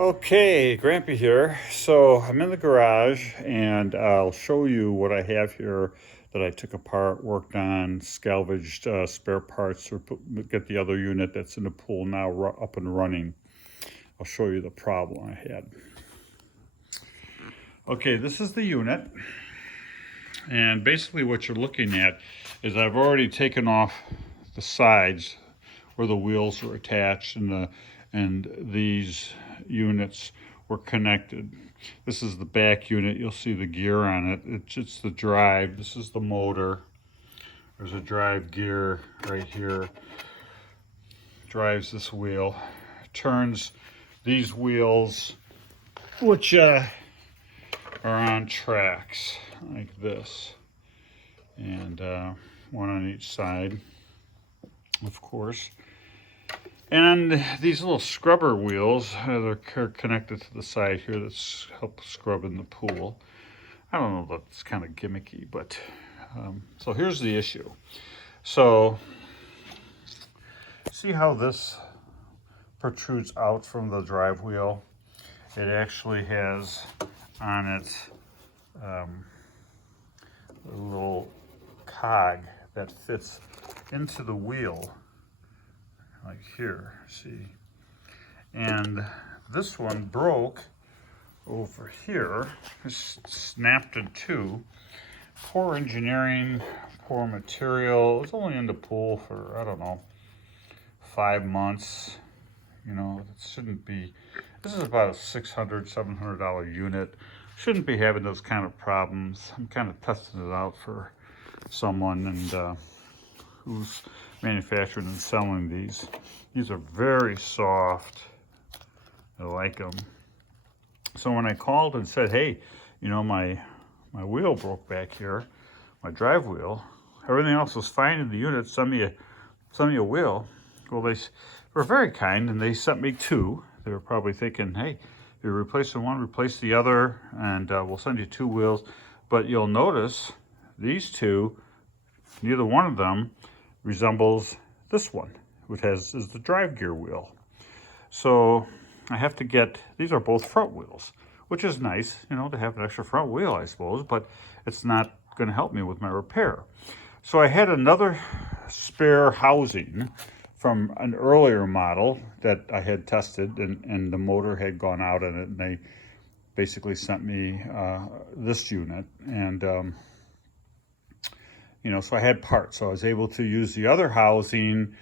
Okay, Grampy here. So I'm in the garage and I'll show you what I have here that I took apart, worked on, salvaged spare parts, or get the other unit that's in the pool now up and running. I'll show you the problem I had. Okay, this is the unit. And basically what you're looking at is I've already taken off the sides where the wheels are attached and these units were connected. This is the back unit. You'll see the gear on it. It's the drive. This is the motor. There's a drive gear right here. Drives this wheel. Turns these wheels, which are on tracks like this. And one on each side, of course. And these little scrubber wheels, they're connected to the side here that's help scrub in the pool. I don't know, that's kind of gimmicky, but so here's the issue. So see how this protrudes out from the drive wheel? It actually has on it a little cog that fits into the wheel, like here, see? And this one broke over here, snapped in two. Poor engineering, poor material. It was only in the pool for, I don't know, 5 months. You know, it shouldn't be, this is about a $600, $700 unit. Shouldn't be having those kind of problems. I'm kind of testing it out for someone and who's manufacturing and selling these. These are very soft. I like them. So when I called and said, hey, you know, my wheel broke back here, my drive wheel, everything else was fine in the unit, send me a wheel. Well, they were very kind and they sent me two. They were probably thinking, hey, if you're replacing one, replace the other, and we'll send you two wheels. But you'll notice these two, neither one of them resembles this one, which is the drive gear wheel. So I have to get, these are both front wheels, which is nice, you know, to have an extra front wheel, I suppose, but it's not going to help me with my repair. So I had another spare housing from an earlier model that I had tested, and the motor had gone out in it, and they basically sent me this unit. And you know, so I had parts, so I was able to use the other housing,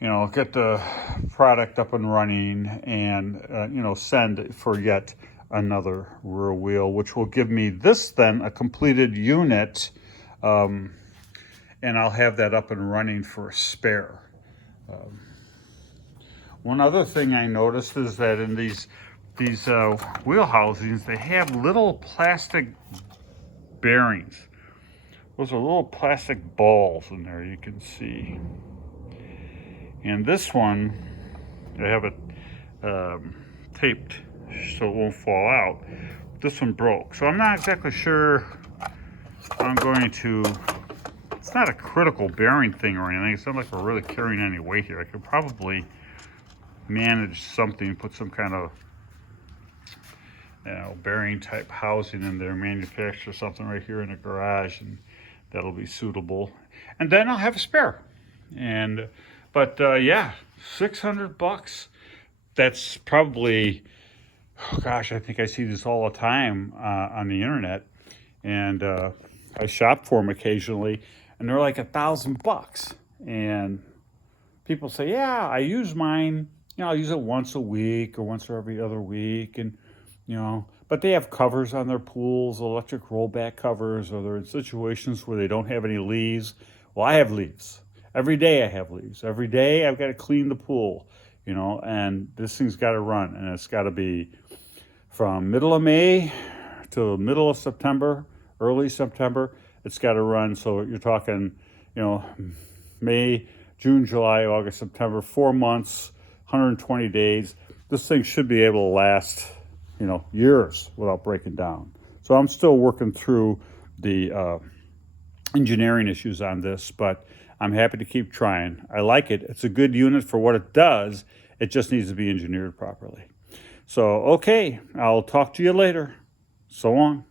you know, get the product up and running, and you know, send for yet another rear wheel, which will give me this then a completed unit, and I'll have that up and running for a spare. One other thing I noticed is that in these wheel housings, they have little plastic bearings. Those are little plastic balls in there, you can see. And this one, I have it taped so it won't fall out. This one broke. So I'm not exactly sure I'm going to, it's not a critical bearing thing or anything. It's not like we're really carrying any weight here. I could probably manage something, put some kind of, you know, bearing type housing in there, manufacture something right here in the garage, and that'll be suitable. And then I'll have a spare. And but yeah, $600. That's probably, oh gosh, I think I see this all the time on the internet, and I shop for them occasionally, and they're like $1,000. And people say, yeah, I use mine. You know, I'll use it once a week or once every other week, and you know, but they have covers on their pools, electric rollback covers, or they're in situations where they don't have any leaves. Well, I have leaves. Every day I have leaves. Every day I've got to clean the pool, you know, and this thing's got to run, and it's got to be from middle of May to middle of September, early September. It's got to run. So you're talking, you know, May, June, July, August, September, 4 months, 120 days. This thing should be able to last, you know, years without breaking down. So I'm still working through the engineering issues on this, but I'm happy to keep trying. I like it. It's a good unit for what it does. It just needs to be engineered properly. So, okay, I'll talk to you later. So long.